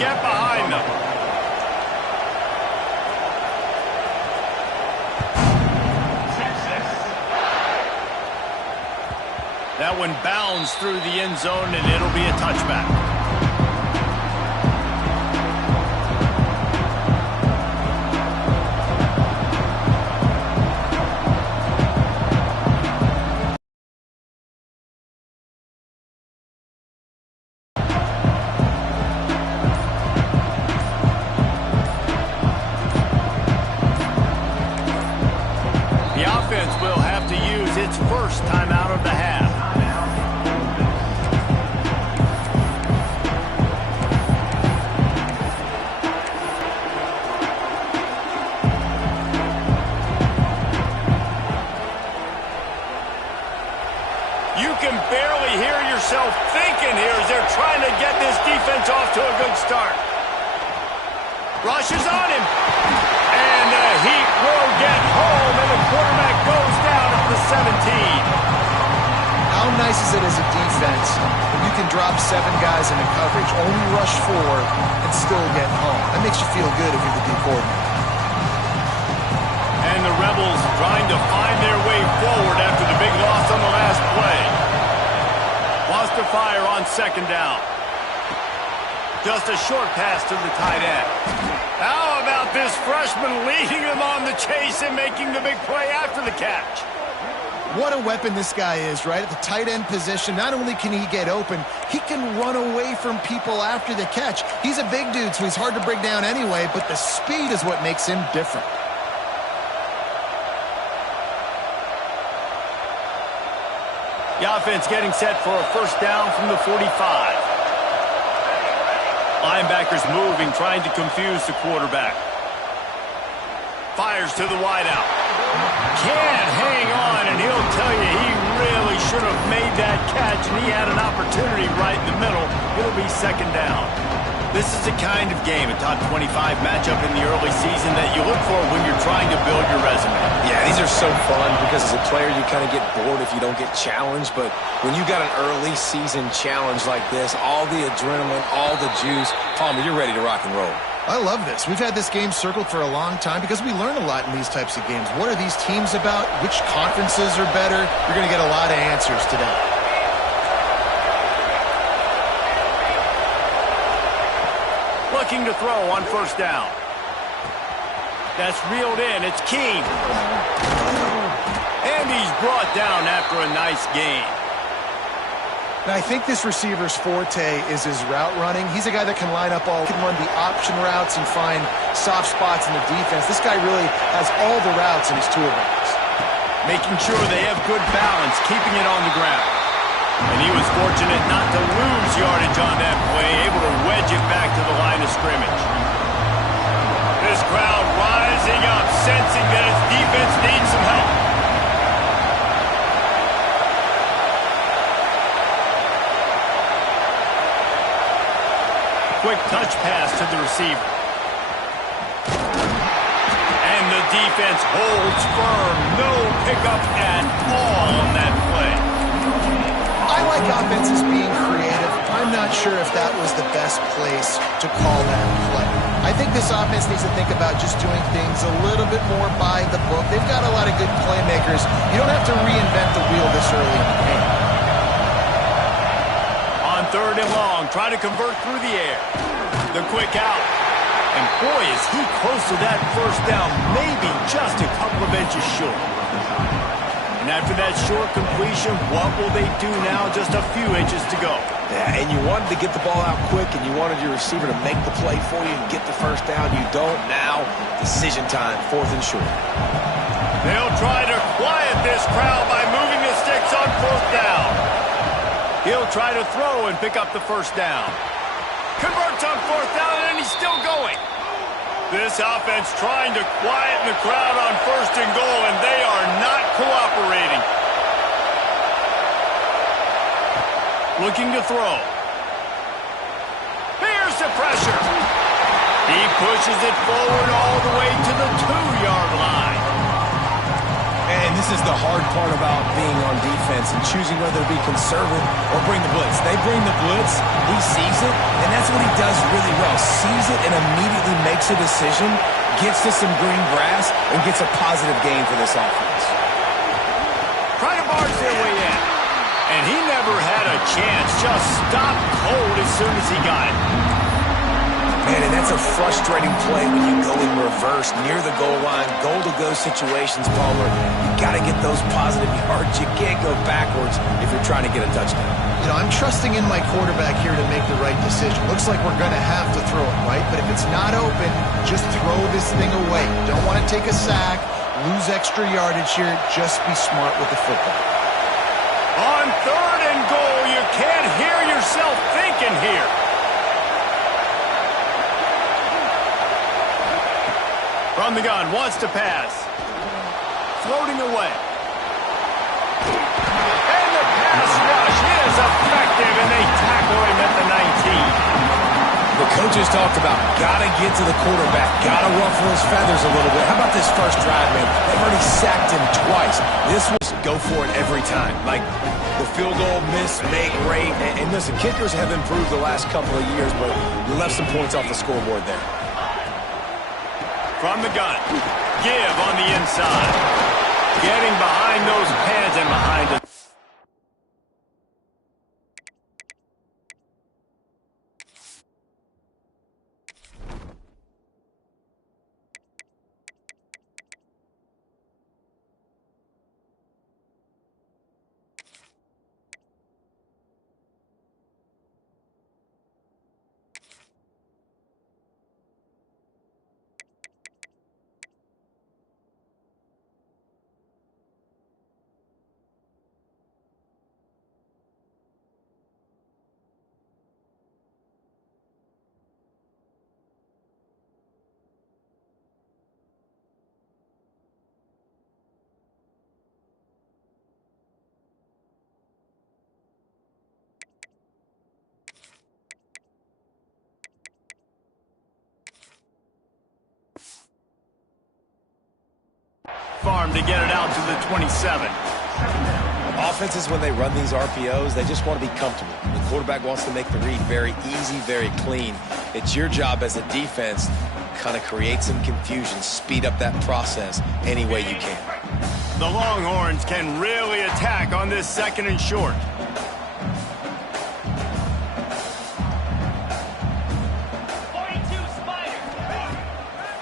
get behind them. That one bounds through the end zone, and it'll be a touchback. First time out of the half. You can barely hear yourself thinking here as they're trying to get this defense off to a good start. Rushes on him. And the Heat will get home, and the quarterback goes down at the 17. How nice is it as a defense when you can drop 7 guys into coverage, only rush 4, and still get home? That makes you feel good if you're the D coordinator. And the Rebels trying to find their way forward after the big loss on the last play. Lost to fire on second down. Just a short pass to the tight end. How about this freshman leading them on the chase and making the big play after the catch? What a weapon this guy is, right? At the tight end position, not only can he get open, he can run away from people after the catch. He's a big dude, so he's hard to bring down anyway, but the speed is what makes him different. The offense getting set for a first down from the 45. Linebackers moving, trying to confuse the quarterback. Fires to the wideout. Can't hang on, and he'll tell you he really should have made that catch, and he had an opportunity right in the middle. It'll be second down. This is the kind of game, a top 25 matchup in the early season that you look for when you're trying to build your resume. Yeah, these are so fun because as a player you kind of get bored if you don't get challenged, but when you got an early season challenge like this, all the adrenaline, all the juice, Palmer, you're ready to rock and roll. I love this. We've had this game circled for a long time because we learn a lot in these types of games. What are these teams about? Which conferences are better? You're going to get a lot of answers today. Looking to throw on first down. That's reeled in. It's Keene. And he's brought down after a nice gain. Now, I think this receiver's forte is his route running. He's a guy that can line up all, can run the option routes and find soft spots in the defense. This guy really has all the routes in his toolbox. Making sure they have good balance, keeping it on the ground. And he was fortunate not to lose yardage on that play, able to wedge it back to the line of scrimmage. This crowd rising up, sensing that its defense needs some help. Quick touch pass to the receiver. And the defense holds firm. No pickup at all on that play. I like offenses being creative. I'm not sure if that was the best place to call that play. I think this offense needs to think about just doing things a little bit more by the book. They've got a lot of good playmakers. You don't have to reinvent the wheel this early in the game. On third and long, try to convert through the air. The quick out. And boy, is he close to that first down, maybe just a couple of inches short. And after that short completion, what will they do now? Just a few inches to go. Yeah, and you wanted to get the ball out quick, and you wanted your receiver to make the play for you and get the first down. You don't now. Decision time, fourth and short. They'll try to quiet this crowd by moving the sticks on fourth down. He'll try to throw and pick up the first down. Converts on fourth down, and he's still going. This offense trying to quieten the crowd on first and goal, and they are not cooperating. Looking to throw. Here's the pressure. He pushes it forward all the way to the 2-yard line. And this is the hard part about being on defense and choosing whether to be conservative or bring the blitz. They bring the blitz, he sees it, and that's what he does really well. sees it and immediately makes a decision, gets to some green grass, and gets a positive gain for this offense. Trying to barge their way in. And he never had a chance. Just stopped cold as soon as he got it. Man, and that's a frustrating play when you go in reverse near the goal line, goal-to-go situations, Palmer. You got to get those positive yards. You can't go backwards if you're trying to get a touchdown. You know, I'm trusting in my quarterback here to make the right decision. Looks like we're going to have to throw it, right? But if it's not open, just throw this thing away. Don't want to take a sack, lose extra yardage here. Just be smart with the football. On 3rd and goal, you can't hear yourself thinking here. From the gun, wants to pass. Floating away. And the pass rush is effective, and they tackle him at the 19. The coaches talked about gotta get to the quarterback, gotta ruffle his feathers a little bit. How about this first drive, man? They've already sacked him twice. This was go for it every time. Like the field goal miss, make rate. And listen, kickers have improved the last couple of years, but you left some points off the scoreboard there. From the gun, give on the inside. Getting behind those pads and behind it. Farm to get it out to the 27. Offenses, when they run these RPOs, they just want to be comfortable. The quarterback wants to make the read very easy, very clean. It's your job as a defense to kind of create some confusion, speed up that process any way you can. The Longhorns can really attack on this 2nd and short.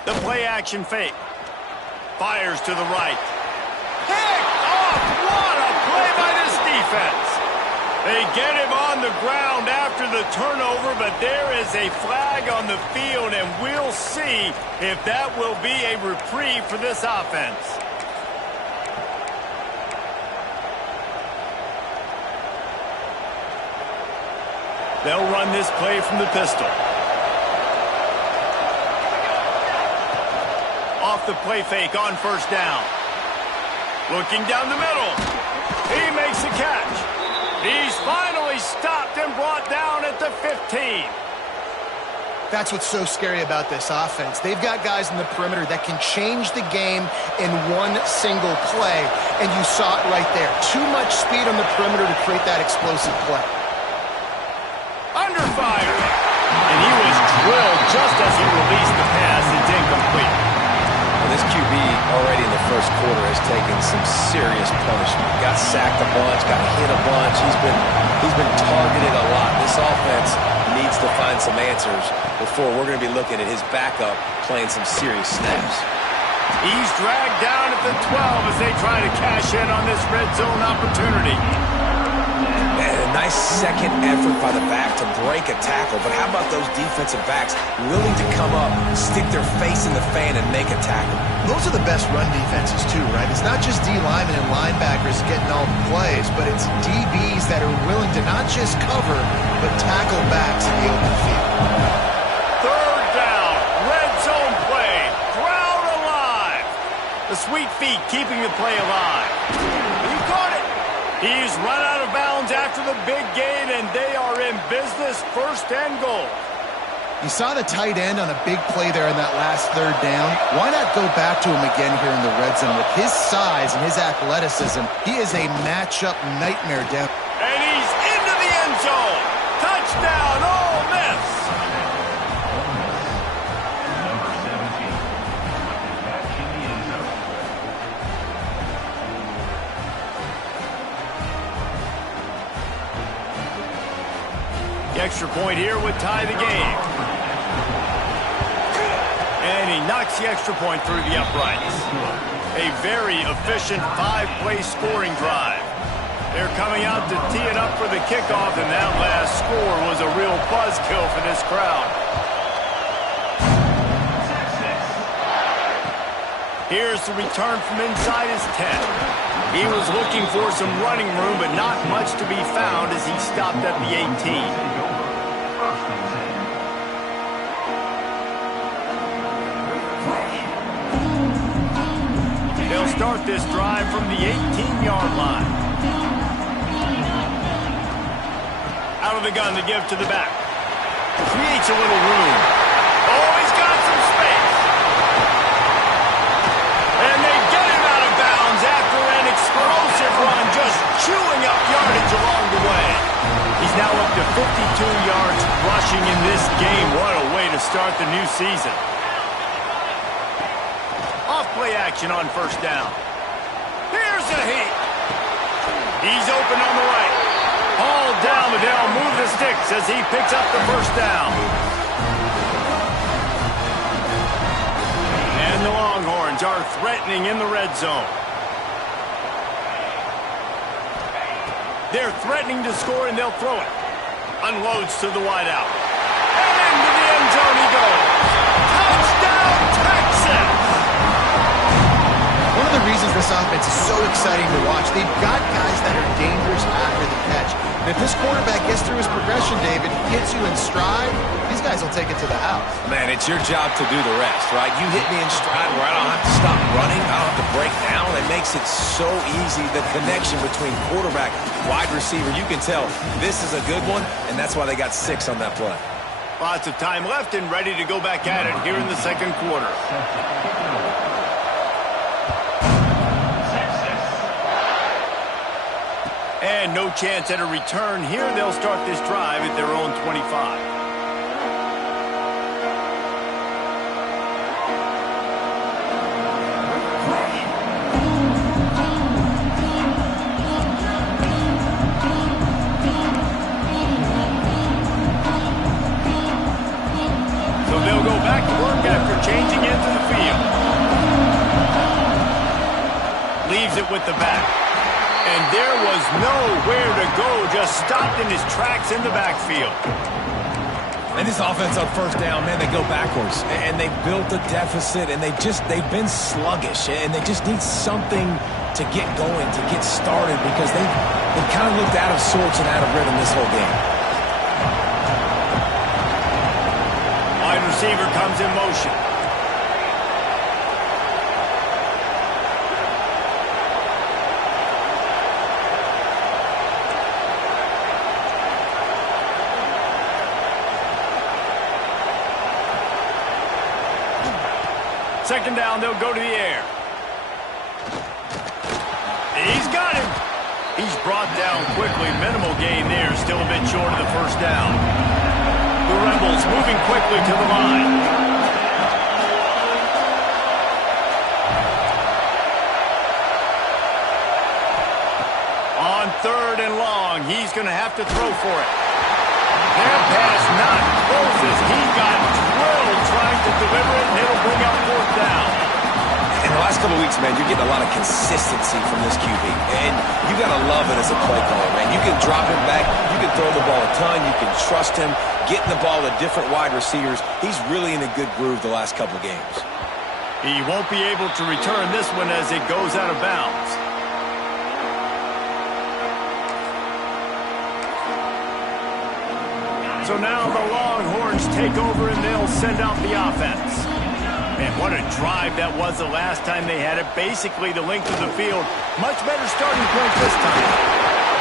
The play action fake. Fires to the right. Picked off! What a play by this defense! They get him on the ground after the turnover, but there is a flag on the field, and we'll see if that will be a reprieve for this offense. They'll run this play from the pistol. Off the play fake on 1st down. Looking down the middle. He makes the catch. He's finally stopped and brought down at the 15. That's what's so scary about this offense. They've got guys in the perimeter that can change the game in one single play, and you saw it right there. Too much speed on the perimeter to create that explosive play. Under fire. And he was drilled just as he released the pass. It's incomplete. This QB already in the 1st quarter has taken some serious punishment. Got sacked a bunch, got hit a bunch. He's been targeted a lot. This offense needs to find some answers before we're going to be looking at his backup playing some serious snaps. He's dragged down at the 12 as they try to cash in on this red zone opportunity. And a nice second effort by the back to break a tackle. But how about those defensive backs willing to come up, stick their face in the fan, and make a tackle? Those are the best run defenses too, right? It's not just D linemen and linebackers getting all the plays, but it's DBs that are willing to not just cover, but tackle backs in the open field. 3rd down, red zone play, crowd alive. The sweet feet keeping the play alive. He caught it. He's run out of bounds after the big gain, and they are in business, 1st and goal. You saw the tight end on a big play there in that last 3rd down. Why not go back to him again here in the red zone? With his size and his athleticism, he is a matchup nightmare down. And he's into the end zone. Touchdown, Ole Miss. extra point here would tie the game. And he knocks the extra point through the uprights. A very efficient 5-play scoring drive. They're coming out to tee it up for the kickoff, and that last score was a real buzzkill for this crowd. Here's the return from inside his 10. He was looking for some running room, but not much to be found as he stopped at the 18. They'll start this drive from the 18-yard line. Out of the gun to give to the back. Creates a little room. Oh, he's got some space. And they get him out of bounds after an explosive run, just chewing up yardage along the way. He's now up to 52 yards rushing in this game. What a way to start the new season. Off-play action on first down. Here's the heat. He's open on the right. All down, but they'll move the sticks as he picks up the first down. And the Longhorns are threatening in the red zone. They're threatening to score, and they'll throw it. Unloads to the wideout. And into the end zone he goes. Touchdown, Texas! One of the reasons this offense is so exciting to watch, they've got guys that are dangerous after the catch. And if this quarterback gets through his progression, David, hits you in stride, these guys will take it to the house. Man, it's your job to do the rest, right? You hit me in stride where I don't have to stop running. I don't have to break down. It makes it so easy. The connection between quarterback, wide receiver, you can tell this is a good one, and that's why they got 6 on that play. Lots of time left and ready to go back at it here in the second quarter. And no chance at a return here. They'll start this drive at their own 25. So they'll go back to work after changing into the field. Leaves it with the back. And there was nowhere to go, just stopped in his tracks in the backfield. And this offense on first down, man, they go backwards. And they've built a deficit, and they've been sluggish. And they just need something to get going, to get started, because they've kind of looked out of sorts and out of rhythm this whole game. Wide receiver comes in motion. Second down, they'll go to the air. He's got him. He's brought down quickly. Minimal gain there. Still a bit short of the first down. The Rebels moving quickly to the line. On third and long, he's going to have to throw for it. Their pass not closes. He got drilled trying to deliver it, and it'll bring up fourth down. In the last couple of weeks, man, you're getting a lot of consistency from this QB. And you got to love it as a play caller, man. You can drop him back. You can throw the ball a ton. You can trust him. Getting the ball to different wide receivers. He's really in a good groove the last couple of games. He won't be able to return this one as it goes out of bounds. So now the Longhorns take over and they'll send out the offense. Man, what a drive that was the last time they had it. Basically the length of the field. Much better starting point this time.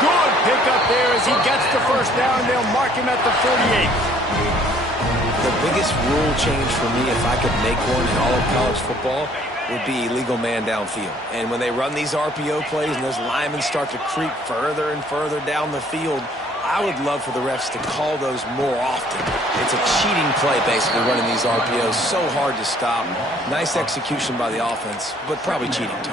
Good pickup there as he gets the first down. They'll mark him at the 48. The biggest rule change for me, if I could make one in all of college football, would be illegal man downfield. And when they run these RPO plays and those linemen start to creep further and further down the field, I would love for the refs to call those more often. It's a cheating play, basically, running these RPOs. So hard to stop. Nice execution by the offense, but probably cheating too.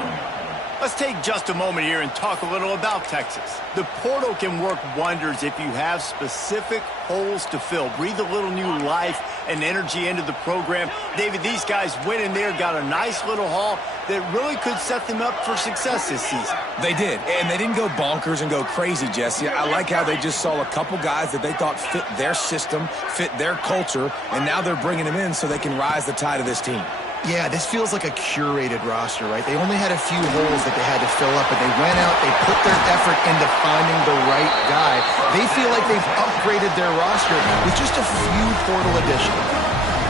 Let's take just a moment here and talk a little about Texas. The portal can work wonders if you have specific holes to fill. Breathe a little new life and energy into the program. David, these guys went in there, got a nice little haul that really could set them up for success this season. They did, and they didn't go bonkers and go crazy, Jesse. I like how they just saw a couple guys that they thought fit their system, fit their culture, and now they're bringing them in so they can rise the tide of this team. Yeah, this feels like a curated roster, right? They only had a few holes that they had to fill up, but they went out, they put their effort into finding the right guy. They feel like they've upgraded their roster with just a few portal additions.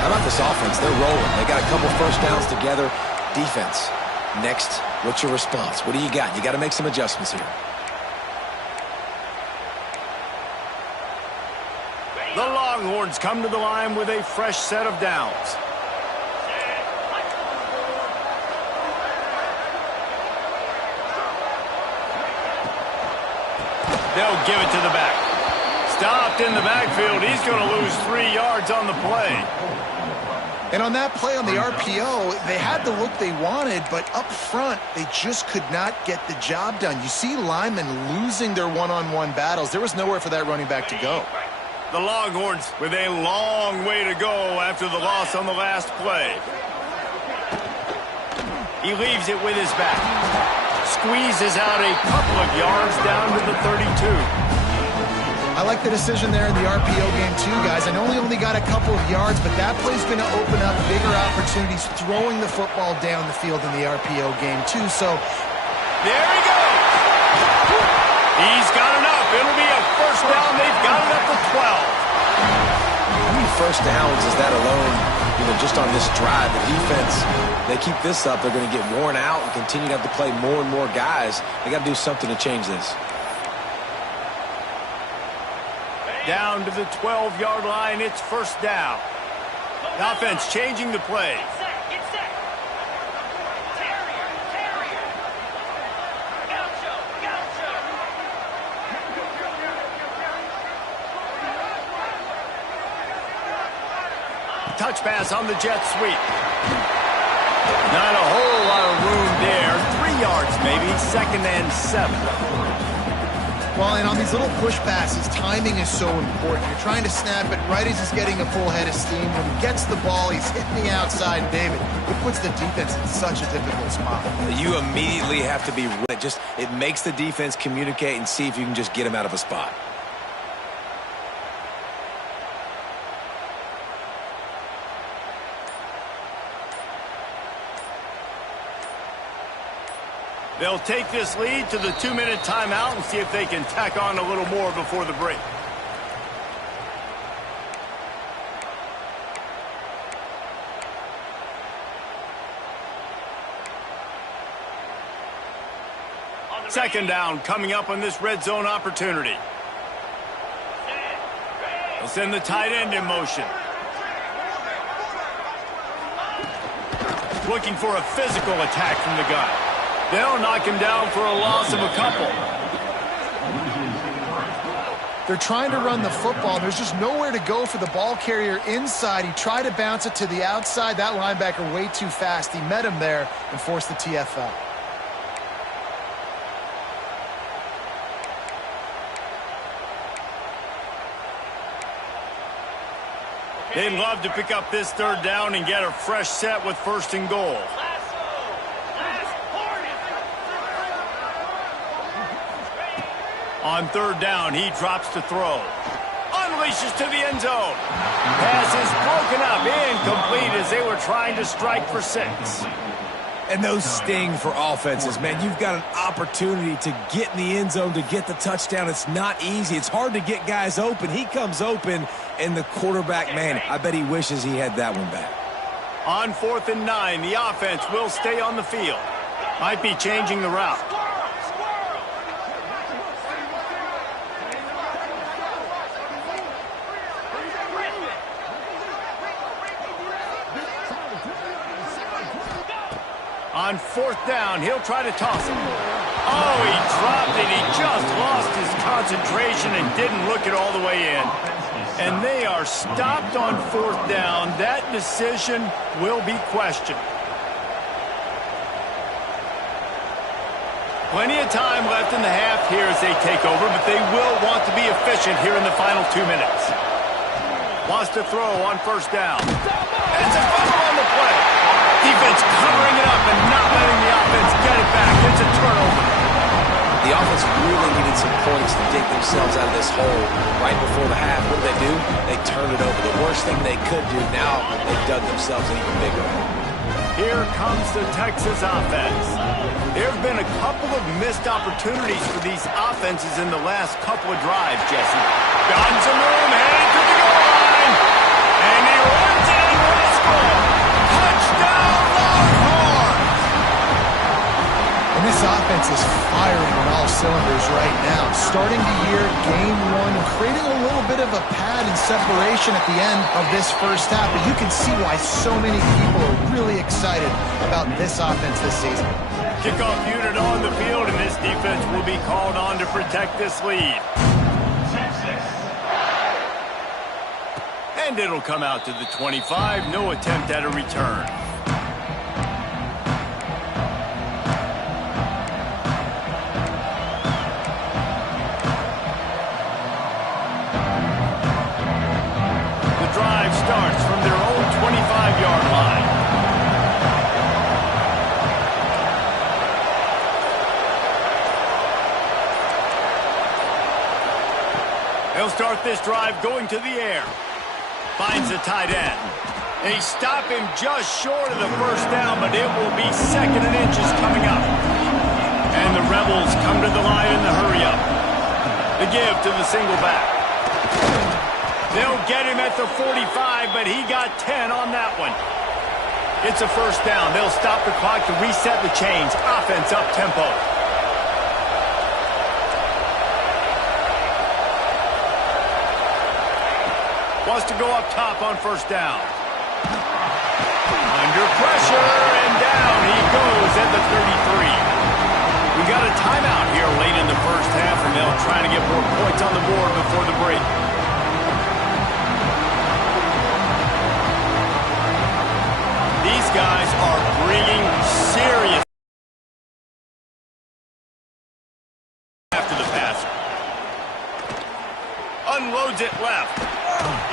How about this offense? They're rolling. They got a couple first downs together. Defense. Next, what's your response? What do you got? You got to make some adjustments here. The Longhorns come to the line with a fresh set of downs. They'll give it to the back. Stopped in the backfield. He's going to lose 3 yards on the play. And on that play on the RPO, they had the look they wanted, but up front, they just could not get the job done. You see linemen losing their one-on-one battles. There was nowhere for that running back to go. The Longhorns with a long way to go after the loss on the last play. He leaves it with his back. Squeezes out a couple of yards down to the 32. I like the decision there in the RPO game too, guys. I know he only got a couple of yards, but that play's going to open up bigger opportunities throwing the football down the field in the RPO game too. So there he goes. He's got enough. It'll be a first down. They've got it up to 12. How many first downs is that alone, just on this drive? The defense, they keep this up, they're going to get worn out and continue to have to play more and more guys. They got to do something to change this. Down to the 12-yard line, it's first down. The offense changing the play. Touch pass on the jet sweep. Not a whole lot of room there. 3 yards maybe, 2nd and 7. Well, and on these little push passes, timing is so important. You're trying to snap it right as he's getting a full head of steam. When he gets the ball, he's hitting the outside, and David, it puts the defense in such a difficult spot. You immediately have to be ready. It makes the defense communicate and see if you can just get him out of a spot. They'll take this lead to the 2-minute timeout and see if they can tack on a little more before the break. Second down coming up on this red zone opportunity. They'll send the tight end in motion. Looking for a physical attack from the gun. They'll knock him down for a loss of a couple. They're trying to run the football. There's just nowhere to go for the ball carrier inside. He tried to bounce it to the outside. That linebacker way too fast. He met him there and forced the TFL. They'd love to pick up this third down and get a fresh set with 1st and goal. On third down, he drops to throw. Unleashes to the end zone. Pass is broken up, incomplete as they were trying to strike for 6. And those sting for offenses, man. You've got an opportunity to get in the end zone, to get the touchdown. It's not easy. It's hard to get guys open. He comes open, and the quarterback, man, I bet he wishes he had that one back. On 4th and 9, the offense will stay on the field. Might be changing the route. On 4th down, he'll try to toss it. Oh, he dropped it. He just lost his concentration and didn't look it all the way in. And they are stopped on 4th down. That decision will be questioned. Plenty of time left in the half here as they take over, but they will want to be efficient here in the final 2 minutes. Wants to throw on first down. It's a fumble on the play. Defense covering it up and not letting the offense get it back. It's a turnover. The offense really needed some points to dig themselves out of this hole right before the half. What do? They turned it over. The worst thing they could do. Now they've dug themselves an even bigger hole. Here comes the Texas offense. There have been a couple of missed opportunities for these offenses in the last couple of drives, Jesse. Gotten some room, headed to the goal line. And he runs it in for the score. Touchdown, Longhorns! And this offense is firing on all cylinders right now. Starting the year, game one, creating a little bit of a pad and separation at the end of this first half. But you can see why so many people are really excited about this offense this season. Kickoff unit on the field, and this defense will be called on to protect this lead. And it'll come out to the 25. No attempt at a return. The drive starts from their own 25-yard line. They'll start this drive going to the air. Finds the tight end. They stop him just short of the first down, but it will be 2nd and inches coming up. And the Rebels come to the line in the hurry-up. The give to the single back. They'll get him at the 45, but he got 10 on that one. It's a first down. They'll stop the clock to reset the chains. Offense up-tempo. Wants to go up top on first down. Under pressure, and down he goes at the 33. We got a timeout here late in the first half, and they'll try to get more points on the board before the break. These guys are bringing serious after the pass. Unloads it left.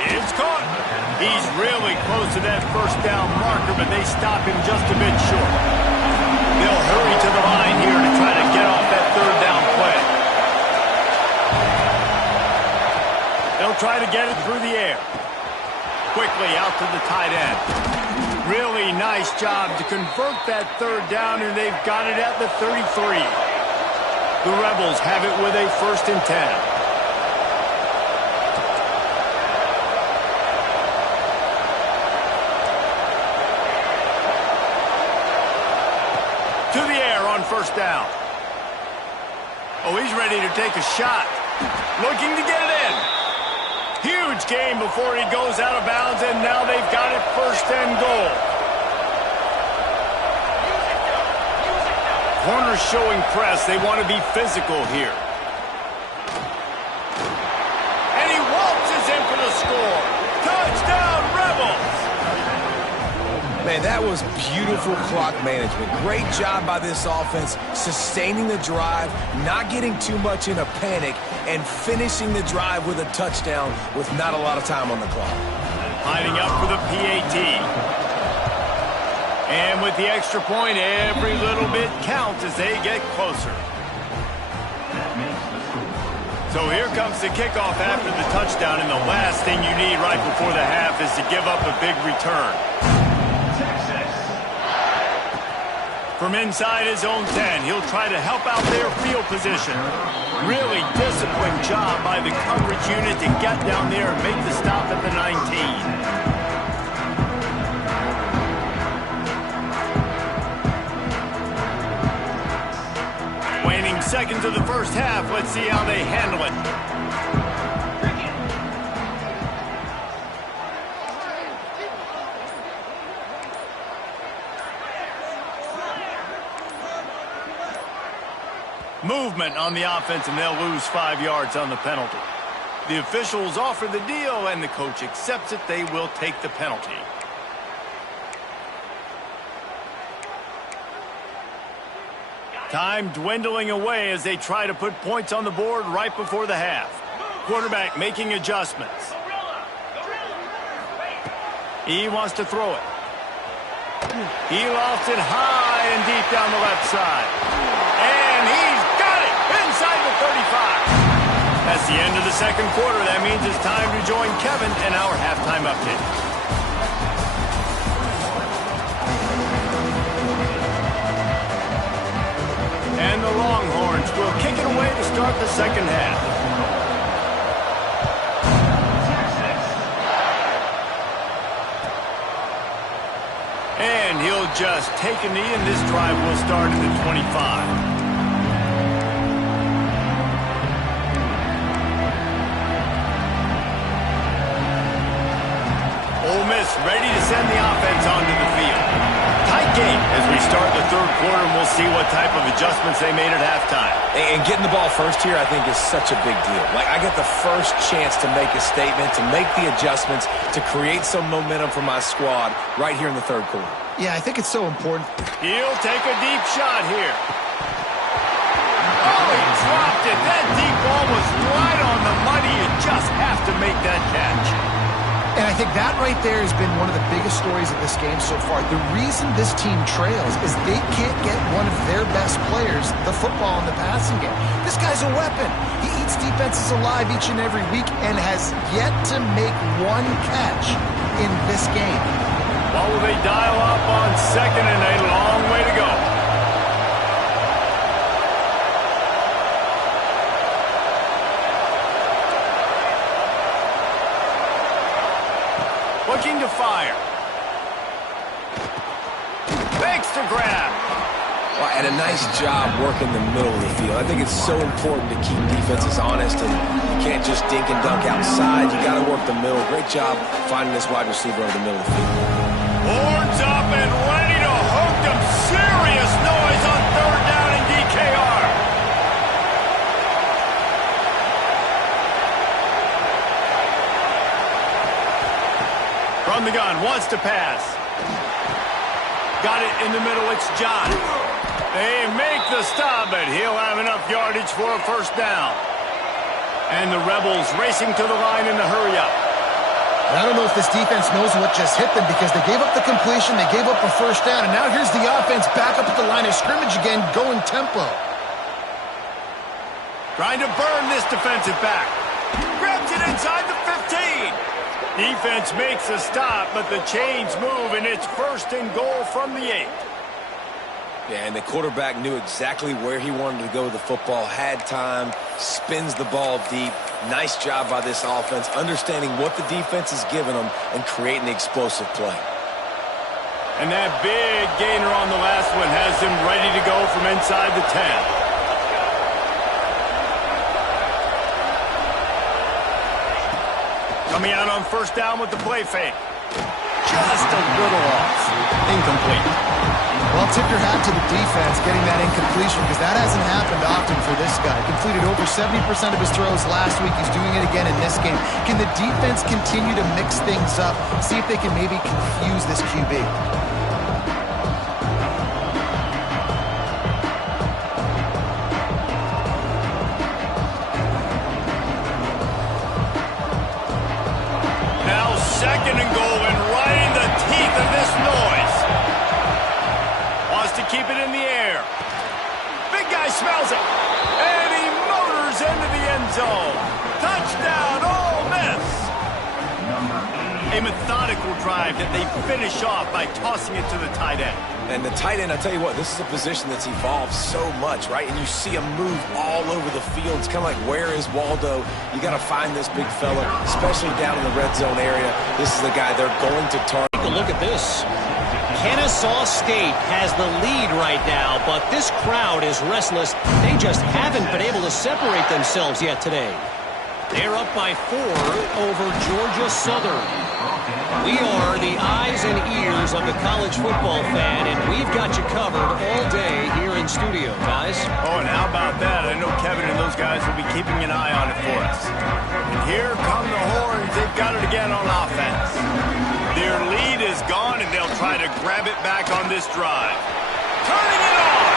It's caught. He's really close to that first down marker, but they stop him just a bit short. They'll hurry to the line here to try to get off that third down play. They'll try to get it through the air. Quickly out to the tight end. Really nice job to convert that third down, and they've got it at the 33. The Rebels have it with a 1st and 10. To the air on first down. Oh, he's ready to take a shot. Looking to get it in. Huge gain before he goes out of bounds, and now they've got it 1st and goal. Corners showing press. They want to be physical here. And he waltzes in for the score. Touchdown, Rebels! Man, that was beautiful clock management. Great job by this offense, sustaining the drive, not getting too much in a panic, and finishing the drive with a touchdown with not a lot of time on the clock. Lining up for the PAT. And with the extra point, every little bit counts as they get closer. So here comes the kickoff after the touchdown, and the last thing you need right before the half is to give up a big return. From inside his own 10, he'll try to help out their field position. Really disciplined job by the coverage unit to get down there and make the stop at the 19. Waning seconds of the first half. Let's see how they handle it. Movement on the offense, and they'll lose 5 yards on the penalty. The officials offer the deal, and the coach accepts it. They will take the penalty. Time dwindling away as they try to put points on the board right before the half. Quarterback making adjustments. He wants to throw it. He lofts it high and deep down the left side. And he's got it inside the 35. That's the end of the second quarter. That means it's time to join Kevin in our halftime update. And the Longhorns will kick it away to start the second half. And he'll just take a knee, and this drive will start at the 25. Ole Miss ready to send the offense onto the field. Tight game as we start the third quarter, and we'll see what type of adjustments they made at halftime. And getting the ball first here, I think, is such a big deal. Like, I get the first chance to make a statement, to make the adjustments, to create some momentum for my squad right here in the third quarter. Yeah, I think it's so important. He'll take a deep shot here. Oh, he dropped it. That deep ball was right on the money. You just have to make that catch. And I think that right there has been one of the biggest stories of this game so far. The reason this team trails is they can't get one of their best players the football in the passing game. This guy's a weapon. He eats defenses alive each and every week and has yet to make one catch in this game. Well, will they dial up on second and a long way to go? Looking to fire. Fakes to grab. Well, and a nice job working the middle of the field. I think it's so important to keep defenses honest, and you can't just dink and dunk outside. You got to work the middle. Great job finding this wide receiver over the middle of the field. Horns up and ready to hook them. Serious noise on third down in DKR. From the gun, wants to pass. Got it in the middle, it's John. They make the stop, but he'll have enough yardage for a first down. And the Rebels racing to the line in the hurry-up. I don't know if this defense knows what just hit them because they gave up the completion, they gave up a first down, and now here's the offense back up at the line of scrimmage again, going tempo. Trying to burn this defensive back. Grabs it inside the 15. Defense makes a stop, but the chains move, and it's first and goal from the 8. Yeah, and the quarterback knew exactly where he wanted to go with the football, had time, spins the ball deep. Nice job by this offense, understanding what the defense is giving them and creating the explosive play. And that big gainer on the last one has them ready to go from inside the 10. Coming out on first down with the play fake. Just a little off. Incomplete. Well, tip your hat to the defense getting that incompletion because that hasn't happened often for this guy. Completed over 70% of his throws last week. He's doing it again in this game. Can the defense continue to mix things up? See if they can maybe confuse this QB. Second and goal, and right in the teeth of this noise. Wants to keep it in the air. Big guy smells it. And he motors into the end zone. Touchdown, Ole Miss. A methodical drive that they finish off by tossing it to the tight end. And the tight end, I tell you what, this is a position that's evolved so much, right? And you see him move all over the field. It's kind of like, where is Waldo? You got to find this big fella, especially down in the red zone area. This is the guy they're going to target. Take a look at this. Kennesaw State has the lead right now, but this crowd is restless. They just haven't been able to separate themselves yet today. They're up by 4 over Georgia Southern. We are the eyes and ears of the college football fan, and we've got you covered all day here in studio, guys. Oh, and how about that? I know Kevin and those guys will be keeping an eye on it for us. And here come the Horns. They've got it again on offense. Their lead is gone, and they'll try to grab it back on this drive. Turning it on!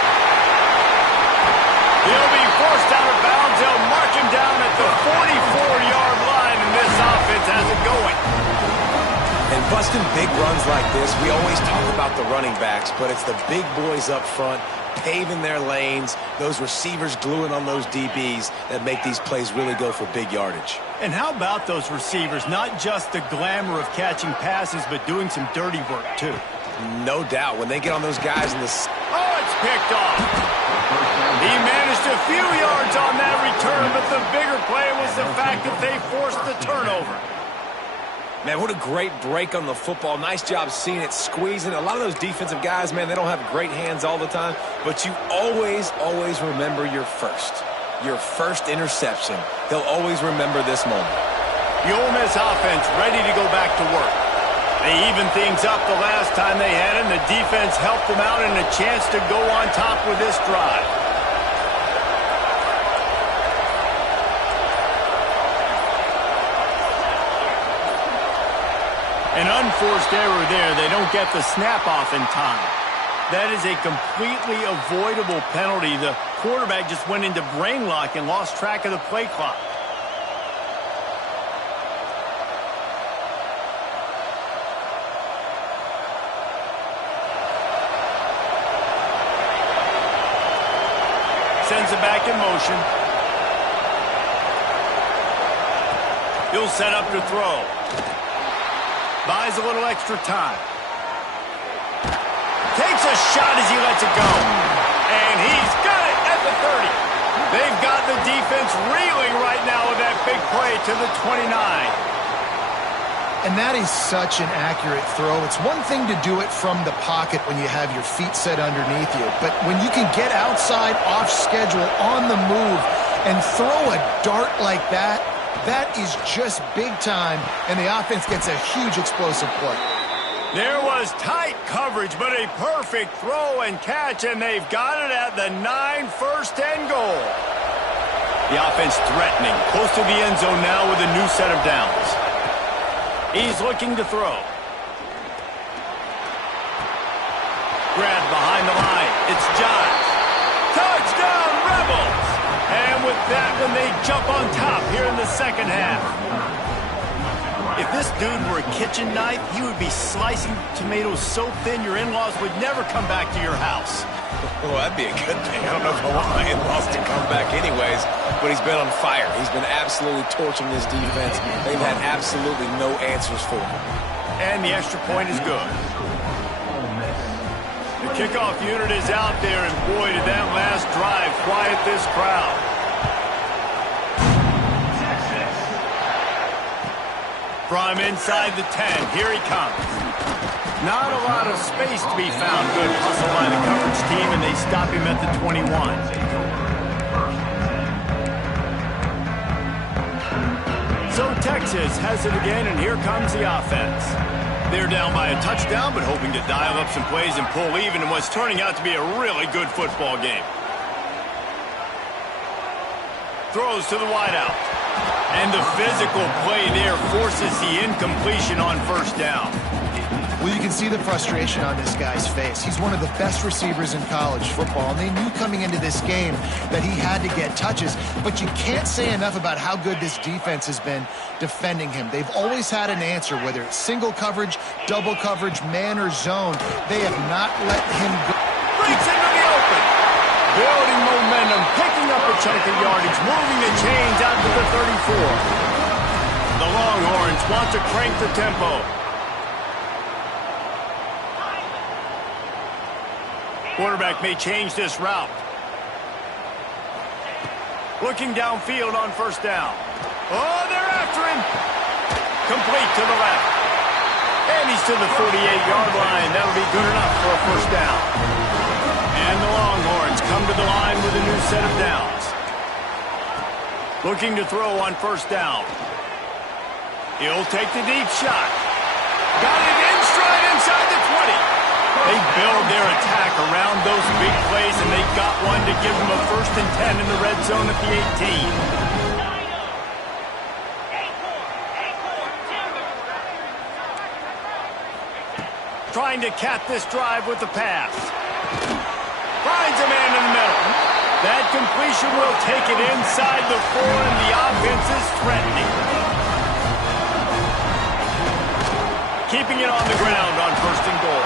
He'll be forced out of bounds. They'll mark him down at the 44-yard line, and this offense has it going. And busting big runs like this, we always talk about the running backs, but it's the big boys up front paving their lanes, those receivers gluing on those DBs that make these plays really go for big yardage. And how about those receivers? Not just the glamour of catching passes, but doing some dirty work, too. No doubt. When they get on those guys in the... Oh, it's picked off. He managed a few yards on that return, but the bigger play was the fact that they forced the turnover. Man, what a great break on the football. Nice job seeing it, squeezing. A lot of those defensive guys, man, they don't have great hands all the time, but you always, always remember your first interception. They'll always remember this moment. The Ole Miss offense ready to go back to work. They evened things up the last time they had him. The defense helped them out and a chance to go on top with this drive. An unforced error there. They don't get the snap off in time. That is a completely avoidable penalty. The quarterback just went into brain lock and lost track of the play clock. Sends it back in motion. He'll set up to throw. Buys a little extra time. Takes a shot as he lets it go. And he's got it at the 30. They've got the defense reeling right now with that big play to the 29. And that is such an accurate throw. It's one thing to do it from the pocket when you have your feet set underneath you. But when you can get outside, off schedule, on the move, and throw a dart like that, that is just big time, and the offense gets a huge explosive play. There was tight coverage, but a perfect throw and catch, and they've got it at the 9, first and goal. The offense threatening, close to the end zone now with a new set of downs. He's looking to throw. Grabbed behind the line. It's Giles. Touchdown, Rebels! And with that one, they jump on top here in the second half. If this dude were a kitchen knife, he would be slicing tomatoes so thin your in-laws would never come back to your house. Well, that'd be a good thing. I don't know if I want my in-laws to come back anyways, but he's been on fire. He's been absolutely torching this defense. They've had absolutely no answers for him. And the extra point is good. The kickoff unit is out there, and boy, did that last drive quiet this crowd. From inside the 10, here he comes. Not a lot of space to be found. Good hustle by the coverage team, and they stop him at the 21. So Texas has it again, and here comes the offense. They're down by a touchdown, but hoping to dial up some plays and pull even in what's turning out to be a really good football game. Throws to the wideout. And the physical play there forces the incompletion on first down. Well, you can see the frustration on this guy's face. He's one of the best receivers in college football, and they knew coming into this game that he had to get touches, but you can't say enough about how good this defense has been defending him. They've always had an answer, whether it's single coverage, double coverage, man, or zone. They have not let him go. Breaks into the open. Building momentum, picking up a chunk of yardage, moving the chains out to the 34. The Longhorns want to crank the tempo. Quarterback may change this route. Looking downfield on first down. Oh, they're after him. Complete to the left. And he's to the 48-yard line. That'll be good enough for a first down. And the Longhorns come to the line with a new set of downs. Looking to throw on first down. He'll take the deep shot. Got it in stride inside the 20. They build their attack around those big plays, and they got one to give them a 1st and 10 in the red zone at the 18. Trying to cap this drive with the pass. Finds a man in the middle. That completion will take it inside the 4, and the offense is threatening. Keeping it on the ground on 1st and goal.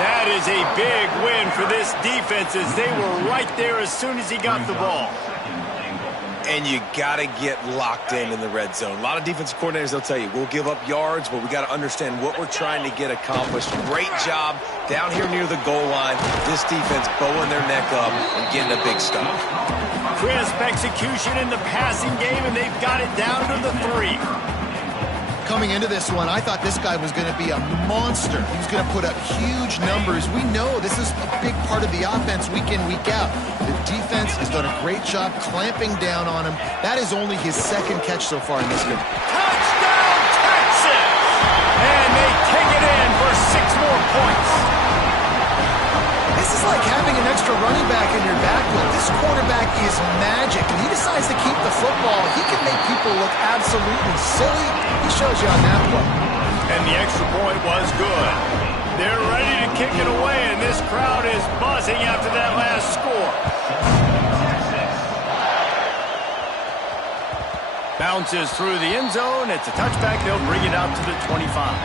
That is a big win for this defense as they were right there as soon as he got the ball. And you got to get locked in the red zone. A lot of defensive coordinators, they'll tell you, we'll give up yards, but we got to understand what we're trying to get accomplished. Great job down here near the goal line. This defense bowing their neck up and getting a big stop. Crisp execution in the passing game, and they've got it down to the 3. Coming into this one, I thought this guy was going to be a monster. He was going to put up huge numbers. We know this is a big part of the offense week in, week out. The defense has done a great job clamping down on him. That is only his 2nd catch so far in this game. Touchdown, Texas! And they take it in for 6 more points. This is like having an extra running back in your backfield. This quarterback is magic, and he decides to keep the football. He can make people look absolutely silly. He shows you on that play. And the extra point was good. They're ready to kick it away, and this crowd is buzzing after that last score. Bounces through the end zone. It's a touchback. They'll bring it out to the 25.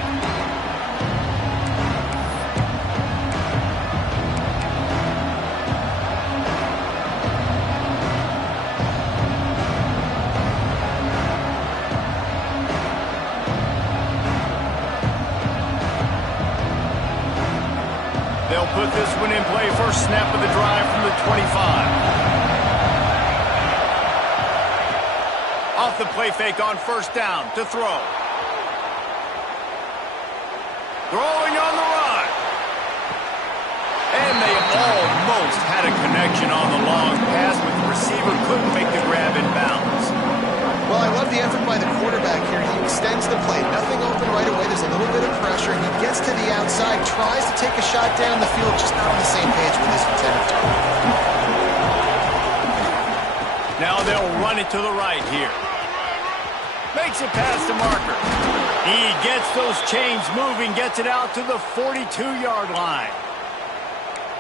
They'll put this one in play. First snap of the drive from the 25. Off the play fake on 1st down to throw. Throwing on the run. And they almost had a connection on the long pass, but the receiver couldn't make the grab in bounds. Well, I love the effort by the quarterback here. He extends the play. Nothing open right away. There's a little bit of pressure. He gets to the outside, tries to take a shot down the field, just not on the same page with his intended target. Now they'll run it to the right here. Makes it past the marker. He gets those chains moving, gets it out to the 42-yard line.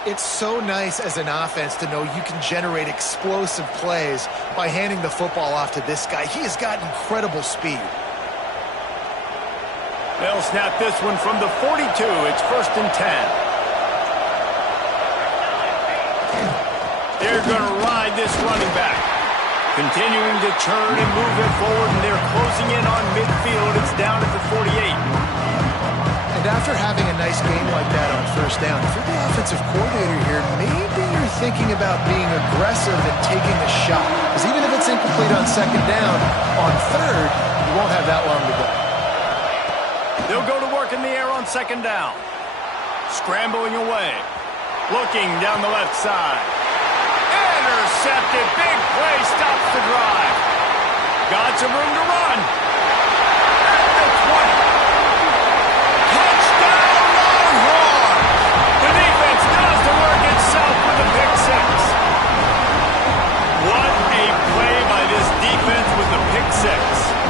It's so nice as an offense to know you can generate explosive plays by handing the football off to this guy. He has got incredible speed. They'll snap this one from the 42. It's 1st and 10. They're going to ride this running back. Continuing to turn and move it forward, and they're closing in on midfield. It's down at the 48. And after having a nice game like that on 1st down, if you're the offensive coordinator here, maybe you're thinking about being aggressive and taking a shot. Because even if it's incomplete on 2nd down, on 3rd, you won't have that long to go. They'll go to work in the air on 2nd down. Scrambling away. Looking down the left side. Intercepted. Big play. Stops the drive. Got some room to run. At the 20. Touchdown, Longhorn! The defense does the work itself with a pick 6. What a play by this defense with the pick 6.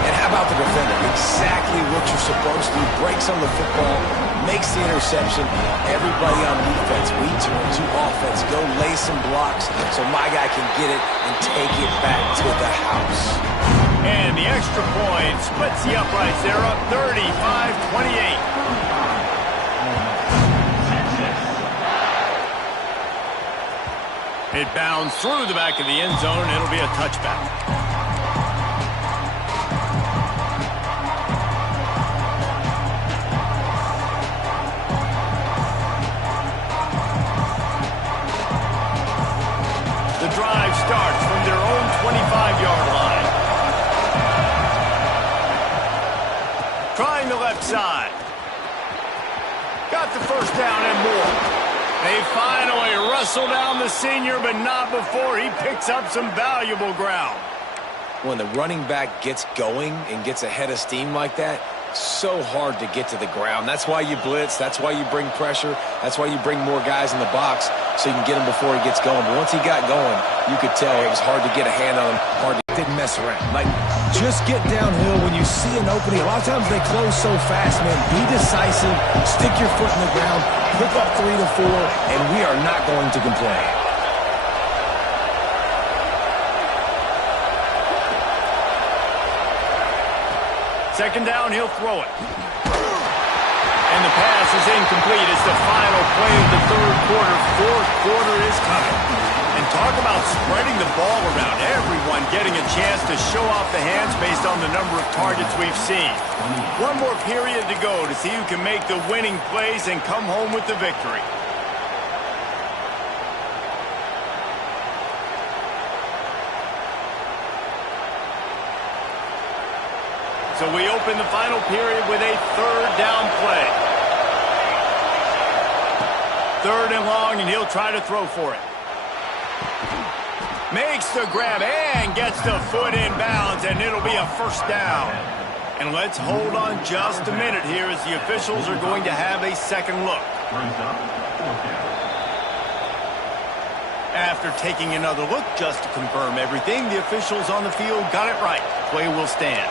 And how about the defender? Exactly what you're supposed to do. Breaks on the football, makes the interception. Everybody on defense, we turn to offense. Go lay some blocks so my guy can get it and take it back to the house. And the extra point splits the uprights. They're up 35-28. It bounds through the back of the end zone. It'll be a touchback. The drive starts from their own 25-yard line. Trying the left side. Got the 1st down and more. They finally wrestle down the senior, but not before he picks up some valuable ground. When the running back gets going and gets ahead of steam like that, so hard to get to the ground. That's why you blitz. That's why you bring pressure. That's why you bring more guys in the box so you can get him before he gets going. But once he got going, you could tell it was hard to get a hand on him. Didn't mess around. Like, just get downhill when you see an opening. A lot of times they close so fast, man. Be decisive. Stick your foot in the ground. Pick up 3 to 4, and we are not going to complain. Second down, he'll throw it. And the pass is incomplete. It's the final play of the third quarter. Fourth quarter is coming. And talk about spreading the ball around. Everyone getting a chance to show off the hands based on the number of targets we've seen. One more period to go to see who can make the winning plays and come home with the victory. So we open the final period with a third down play. Third and long, and he'll try to throw for it. Makes the grab and gets the foot in bounds, and it'll be a first down. And let's hold on just a minute here as the officials are going to have a second look. After taking another look just to confirm everything, the officials on the field got it right. Play will stand.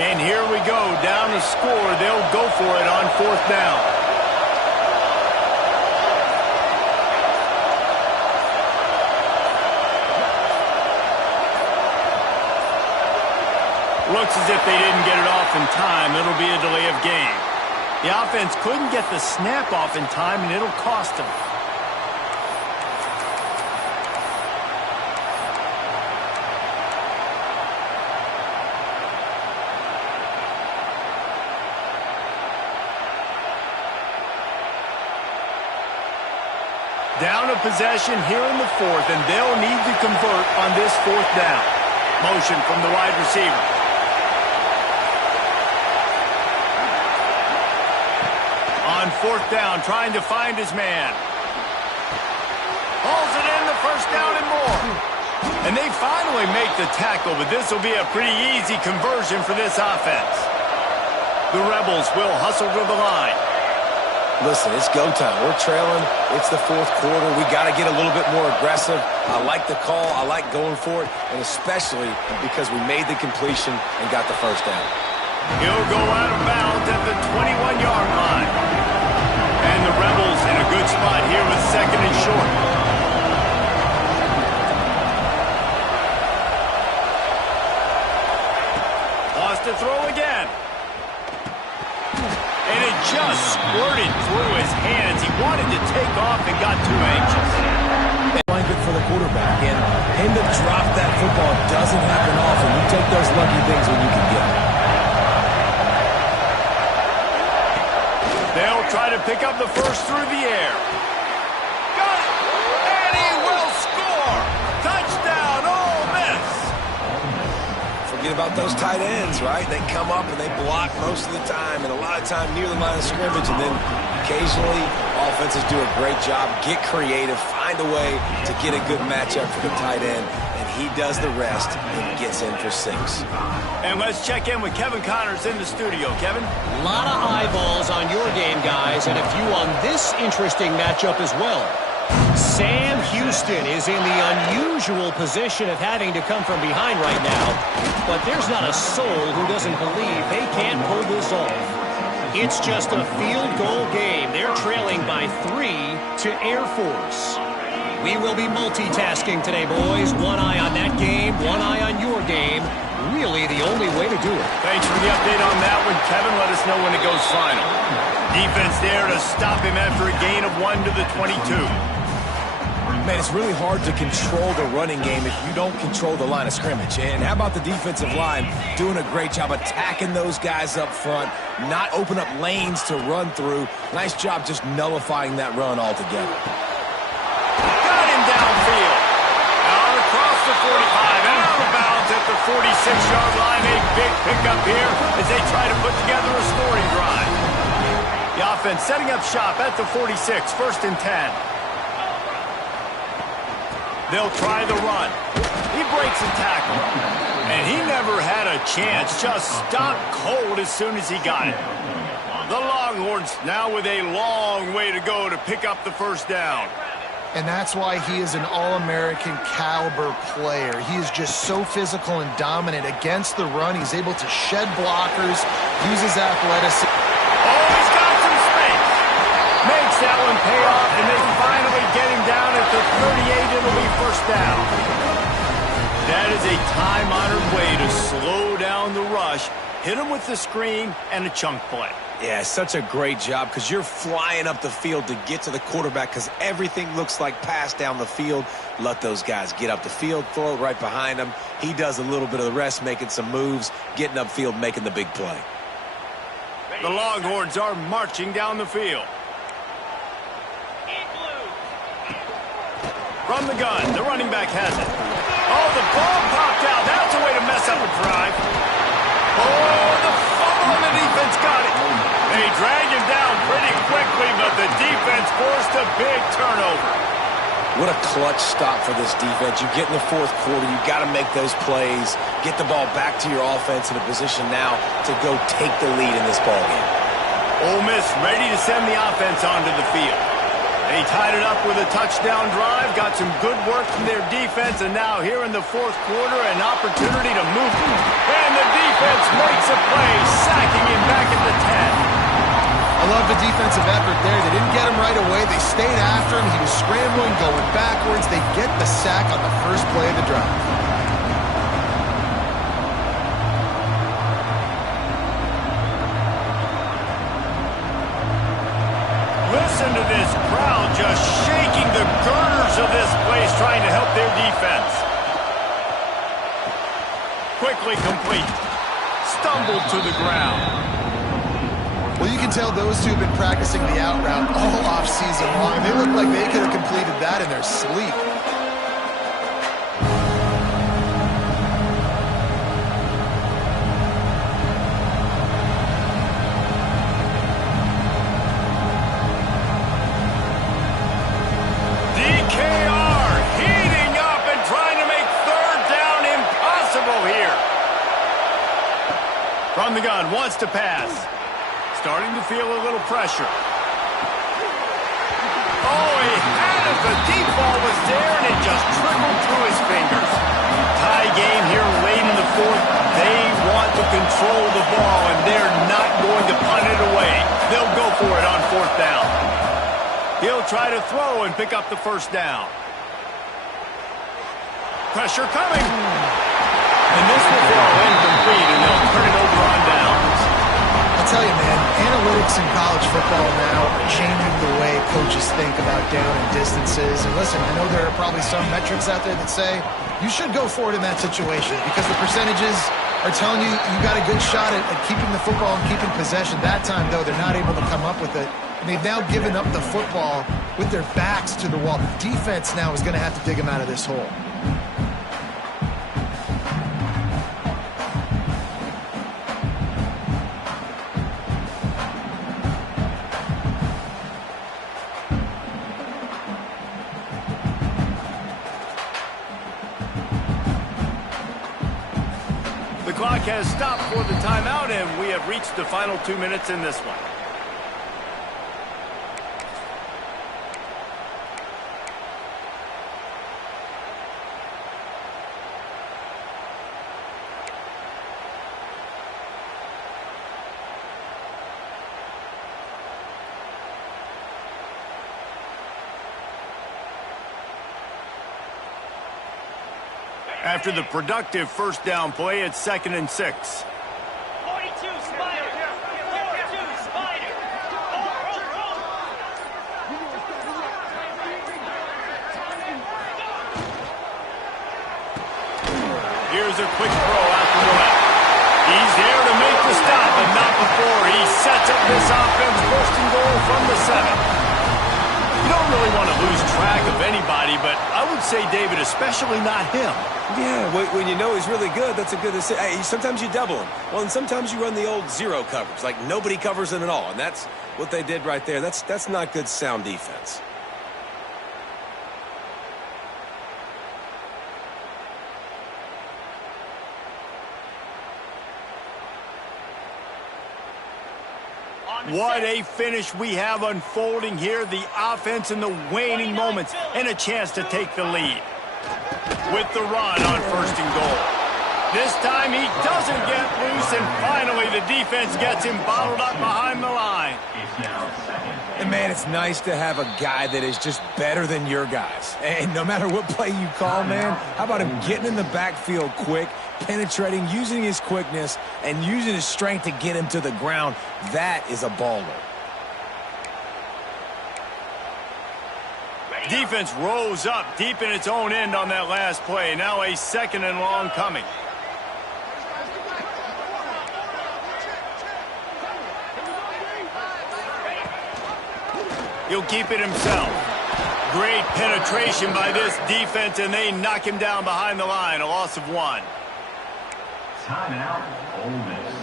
And here we go, down to score. They'll go for it on fourth down. Looks as if they didn't get it off in time. It'll be a delay of game. The offense couldn't get the snap off in time, and it'll cost them. Down a possession here in the fourth, and they'll need to convert on this fourth down. Motion from the wide receiver. On fourth down, trying to find his man. Hauls it in, the first down and more. And they finally make the tackle, but this will be a pretty easy conversion for this offense. The Rebels will hustle to the line. Listen, it's go time. We're trailing. It's the fourth quarter. We got to get a little bit more aggressive. I like the call. I like going for it, and especially because we made the completion and got the first down. He'll go out of bounds at the 21-yard line. And the Rebels in a good spot here with second and short. Wants to throw again. And it just squirted through his hands. He wanted to take off and got too anxious. Good for the quarterback, and him to drop that football doesn't happen often. You take those lucky things when you can get them. They'll try to pick up the first through the air. Got it! And he will score! Touchdown, Ole Miss! Forget about those tight ends, right? They come up and they block most of the time, and a lot of time near the line of scrimmage, and then occasionally offenses do a great job, get creative, find a way to get a good matchup for the tight end, and he does the rest and gets in for 6. And let's check in with Kevin Connors in the studio. Kevin? A lot of eyeballs on your game, guys, and a few on this interesting matchup as well. Sam Houston is in the unusual position of having to come from behind right now, but there's not a soul who doesn't believe they can't pull this off. It's just a field goal game. They're trailing by 3 to Air Force. We will be multitasking today, boys. One eye on that game, one eye on your game. Really the only way to do it. Thanks for the update on that one, Kevin. Let us know when it goes final. Defense there to stop him after a gain of 1 to the 22. Man, it's really hard to control the running game if you don't control the line of scrimmage. And how about the defensive line doing a great job attacking those guys up front, not open up lanes to run through. Nice job just nullifying that run altogether. Got him downfield. Out across the 45 and out of bounds at the 46-yard line. A big pickup here as they try to put together a scoring drive. The offense setting up shop at the 46, first and 10. They'll try the run. He breaks a tackle. And he never had a chance. Just stopped cold as soon as he got it. The Longhorns now with a long way to go to pick up the first down. And that's why he is an All-American caliber player. He is just so physical and dominant against the run. He's able to shed blockers, use his athleticism. Oh, he's got some space. Makes that one pay off, and they finally get him down at the 38. It'll be first down. That is a time-honored way to slow down the rush, hit him with the screen, and a chunk play. Yeah, such a great job because you're flying up the field to get to the quarterback because everything looks like pass down the field. Let those guys get up the field, throw it right behind him. He does a little bit of the rest, making some moves, getting upfield, making the big play. The Longhorns are marching down the field. From the gun, the running back has it. Oh, the ball popped out. That's a way to mess up a drive. Oh, the fumble and the defense got it. They dragged him down pretty quickly, but the defense forced a big turnover. What a clutch stop for this defense. You get in the fourth quarter, you got to make those plays, get the ball back to your offense in a position now to go take the lead in this ballgame. Ole Miss ready to send the offense onto the field. They tied it up with a touchdown drive, got some good work from their defense, and now here in the fourth quarter, an opportunity to move. And the defense makes a play, sacking him back at the 10. I love the defensive effort there. They didn't get him right away. They stayed after him. He was scrambling, going backwards. They get the sack on the first play of the drive. Listen to this crowd just shaking the girders of this place, trying to help their defense. Quickly complete. Stumbled to the ground. Well, you can tell those two have been practicing the out route all off-season long. They look like they could have completed that in their sleep. DKR heating up and trying to make third down impossible here. From the gun, wants to pass. Starting to feel a little pressure. Oh, he had it. The deep ball was there, and it just trickled through his fingers. Tie game here late in the fourth. They want to control the ball, and they're not going to punt it away. They'll go for it on fourth down. He'll try to throw and pick up the first down. Pressure coming. And this will fall incomplete, and they'll turn it over on downs. I'll tell you, man, analytics in college football now are changing the way coaches think about down and distances. And listen, I know there are probably some metrics out there that say you should go for it in that situation because the percentages are telling you you got a good shot at keeping the football and keeping possession. That time, though, they're not able to come up with it. And they've now given up the football with their backs to the wall. The defense now is going to have to dig them out of this hole. The clock has stopped for the timeout, and we have reached the final 2 minutes in this one. After the productive first down play, it's 2nd and 6. 42 Spider. 42 Spider. Here's a quick throw out to the left. He's there to make the stop, but not before he sets up this offense. First and goal from the 7. You don't really want to lose track of anybody, but I would say, David, especially not him. Yeah, when you know he's really good, that's a good decision. Hey, sometimes you double him. Well, and sometimes you run the old zero coverage, like nobody covers him at all, and that's what they did right there. That's not good sound defense. What a finish we have unfolding here. The offense in the waning moments and a chance to take the lead. With the run on 1st and goal. This time he doesn't get loose, and finally the defense gets him bottled up behind the line. And, man, it's nice to have a guy that is just better than your guys. And no matter what play you call, man, how about him getting in the backfield quick, penetrating, using his quickness, and using his strength to get him to the ground. That is a baller. Defense rose up deep in its own end on that last play. Now a 2nd and long coming. He'll keep it himself. Great penetration by this defense, and they knock him down behind the line. A loss of 1. Timeout, Ole Miss.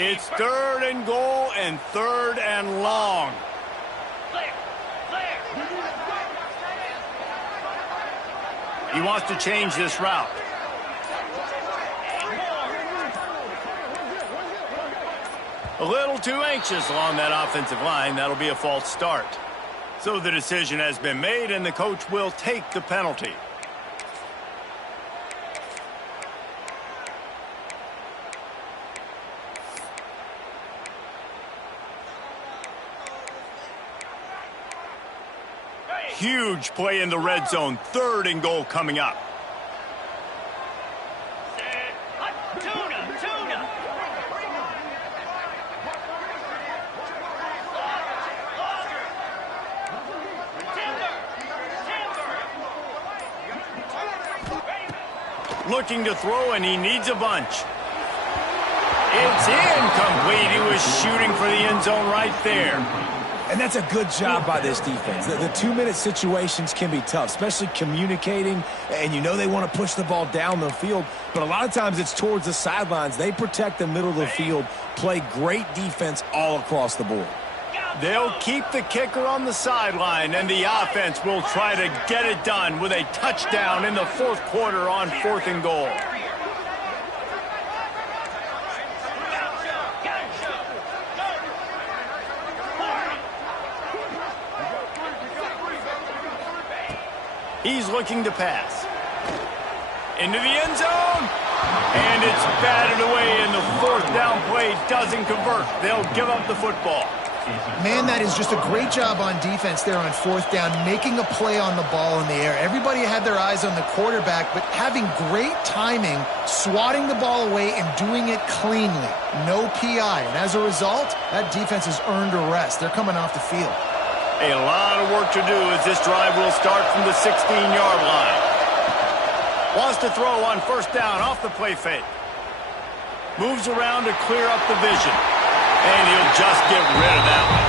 It's 3rd and goal and 3rd and long. He wants to change this route. A little too anxious along that offensive line. That'll be a false start. So the decision has been made, and the coach will take the penalty. Huge play in the red zone. 3rd and goal coming up. Looking to throw, and he needs a bunch. It's incomplete. He was shooting for the end zone right there. And that's a good job by this defense. The 2-minute situations can be tough, especially communicating, and you know they want to push the ball down the field, but a lot of times it's towards the sidelines. They protect the middle of the field, play great defense all across the board. They'll keep the kicker on the sideline, and the offense will try to get it done with a touchdown in the 4th quarter on 4th and goal. He's looking to pass. Into the end zone. And it's batted away, and the 4th down play doesn't convert. They'll give up the football. Man, that is just a great job on defense there on 4th down, making a play on the ball in the air. Everybody had their eyes on the quarterback, but having great timing, swatting the ball away and doing it cleanly. No PI. And as a result, that defense has earned a rest. They're coming off the field. A lot of work to do as this drive will start from the 16-yard line. Wants to throw on 1st down off the play fake. Moves around to clear up the vision. And he'll just get rid of that one.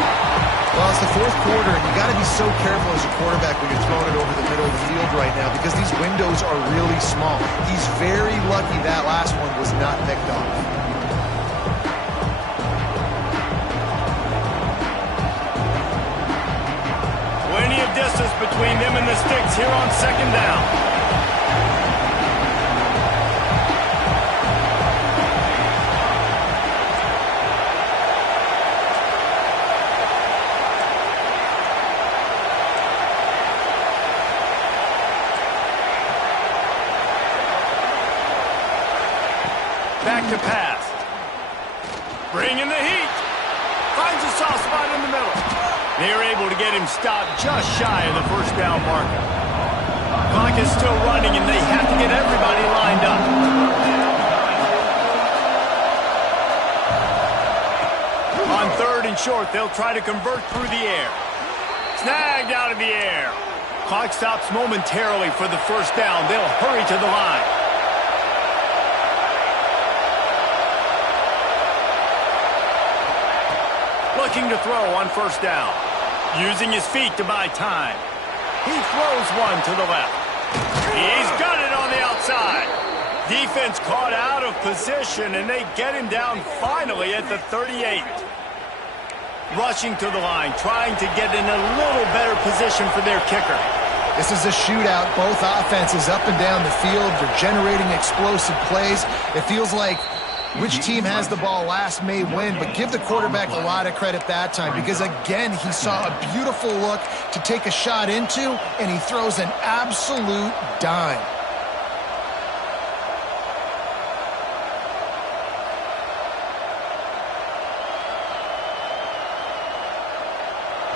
Well, it's the 4th quarter, and you got to be so careful as a quarterback when you're throwing it over the middle of the field right now because these windows are really small. He's very lucky that last one was not picked off. Plenty of distance between them and the sticks here on 2nd down. Back to pass. Bringing the heat. Finds a soft spot in the middle. They're able to get him stopped just shy of the 1st down marker. Clock is still running, and they have to get everybody lined up. On 3rd and short, they'll try to convert through the air. Snagged out of the air. Clock stops momentarily for the 1st down. They'll hurry to the line. Looking to throw on 1st down. Using his feet to buy time. He throws one to the left. He's got it on the outside. Defense caught out of position, and they get him down finally at the 38. rushing to the line, trying to get in a little better position for their kicker. This is a shootout. Both offenses up and down the field. They're generating explosive plays. It feels like which team has the ball last may win, but give the quarterback a lot of credit that time because, again, he saw a beautiful look to take a shot into, and he throws an absolute dime.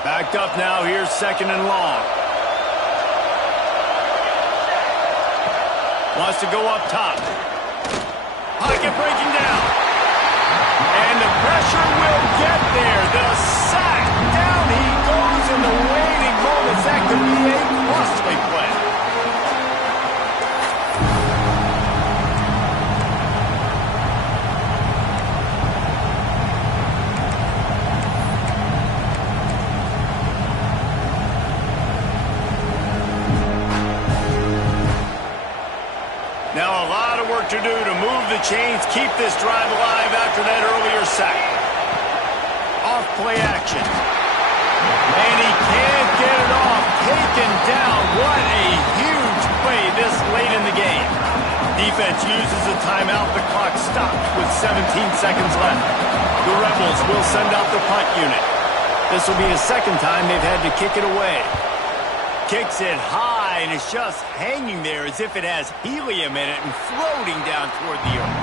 Backed up now. Here's 2nd and long. Wants to go up top. Pocket breaking down. And the pressure will get there. The sack. Down he goes in the waiting moments. That could be a costly play. Now a lot of work to do to move the chains, keep this drive alive after that earlier sack. Off play action. And he can't get it off. Taken down. What a huge play this late in the game. Defense uses a timeout. The clock stops with 17 seconds left. The Rebels will send out the punt unit. This will be the 2nd time they've had to kick it away. Kicks it high, and it's just hanging there as if it has helium in it and floating down toward the earth.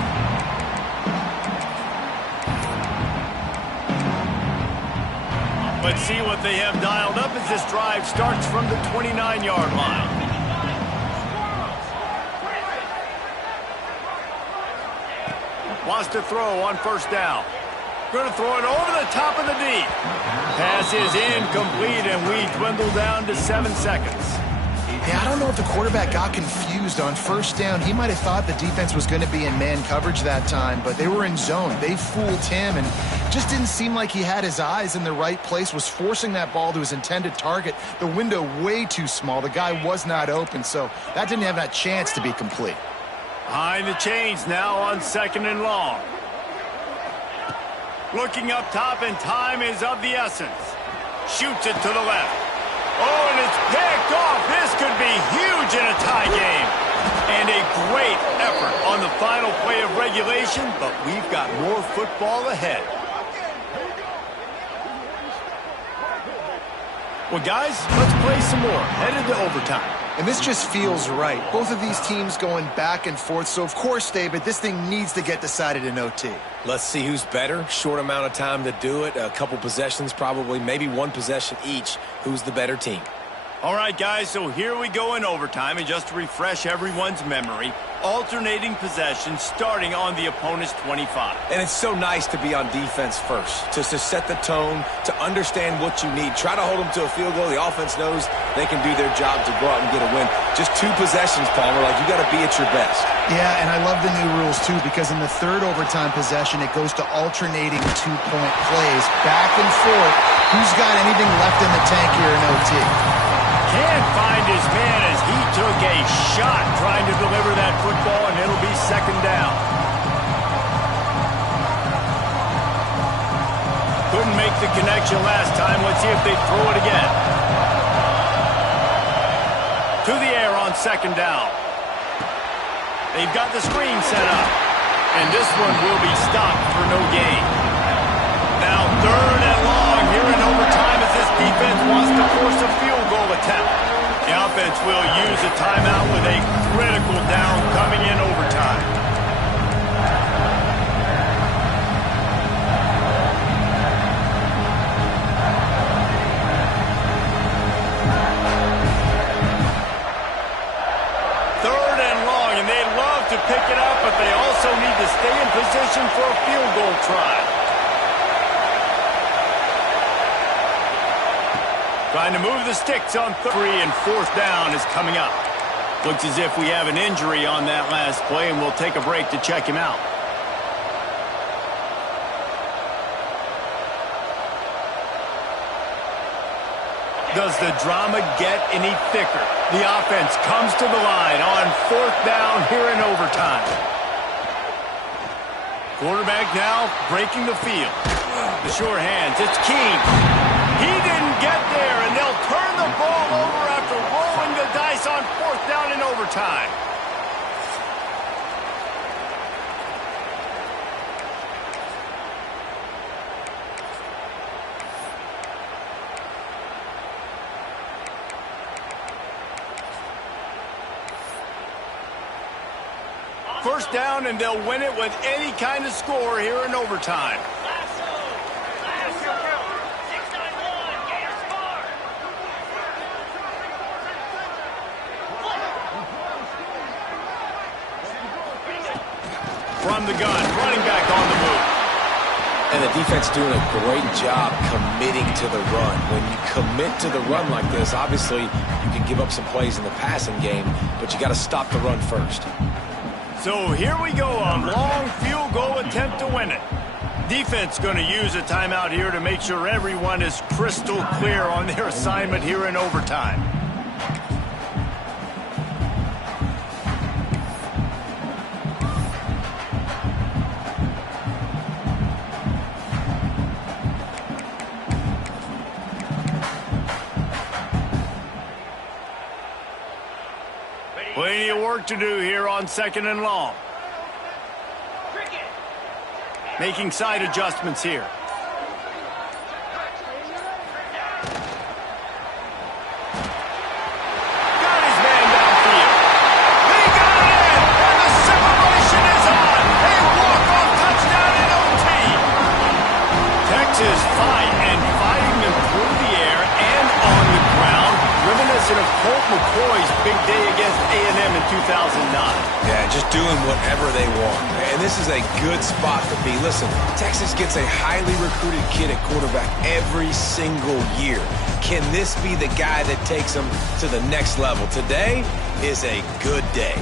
Let's see what they have dialed up as this drive starts from the 29-yard line. Wants to throw on 1st down. Going to throw it over the top of the D. Pass is incomplete, and we dwindle down to 7 seconds. Yeah, I don't know if the quarterback got confused on 1st down. He might have thought the defense was going to be in man coverage that time, but they were in zone. They fooled him, and just didn't seem like he had his eyes in the right place, was forcing that ball to his intended target. The window way too small. The guy was not open, so that didn't have that chance to be complete. Behind the chains now on 2nd and long. Looking up top, and time is of the essence. Shoots it to the left. Oh, and it's picked off. This could be huge in a tie game. And a great effort on the final play of regulation, but we've got more football ahead. Well, guys, let's play some more. Headed to overtime. And this just feels right. Both of these teams going back and forth. So, of course, David, this thing needs to get decided in OT. Let's see who's better. Short amount of time to do it. A couple possessions probably, maybe one possession each. Who's the better team? All right, guys, so here we go in overtime. And just to refresh everyone's memory, alternating possessions starting on the opponent's 25. And it's so nice to be on defense first, to set the tone, to understand what you need. Try to hold them to a field goal. The offense knows they can do their job to go out and get a win. Just 2 possessions, Palmer. Like, you got to be at your best. Yeah, and I love the new rules, too, because in the 3rd overtime possession, it goes to alternating 2-point plays. Back and forth. Who's got anything left in the tank here in OT? Can't find his man as he took a shot trying to deliver that football, and it'll be 2nd down. Couldn't make the connection last time. Let's see if they throw it again. To the air on 2nd down. They've got the screen set up, and this one will be stopped for no gain. Now 3rd and long here in overtime as this defense wants to force a field goal attempt. The offense will use a timeout with a critical down coming in overtime. Third and long, and they love to pick it up, but they also need to stay in position for a field goal try. Trying to move the sticks on 3, and 4th down is coming up. Looks as if we have an injury on that last play, and we'll take a break to check him out. Does the drama get any thicker? The offense comes to the line on 4th down here in overtime. Quarterback now breaking the field. The sure hands, it's Keene. He didn't get there, and they'll turn the ball over after rolling the dice on 4th down in overtime. First down, and they'll win it with any kind of score here in overtime. Lasso! 691, Gators score! From the gun, running back on the move. And the defense doing a great job committing to the run. When you commit to the run like this, obviously you can give up some plays in the passing game, but you got to stop the run first. So here we go on long field goal attempt to win it. Defense going to use a timeout here to make sure everyone is crystal clear on their assignment here in overtime. Plenty of work to do here on 2nd and long. Making side adjustments here. Got his man downfield. He got it in, and the celebration is on. A walk-off touchdown in OT. Texas fighting them through the air and on the ground. Reminiscent of Colt McCoy's big day against A&M in 2009. Yeah, just doing whatever they want. And this is a good spot to be. Listen, Texas gets a highly recruited kid at quarterback every single year. Can this be the guy that takes them to the next level? Today is a good day.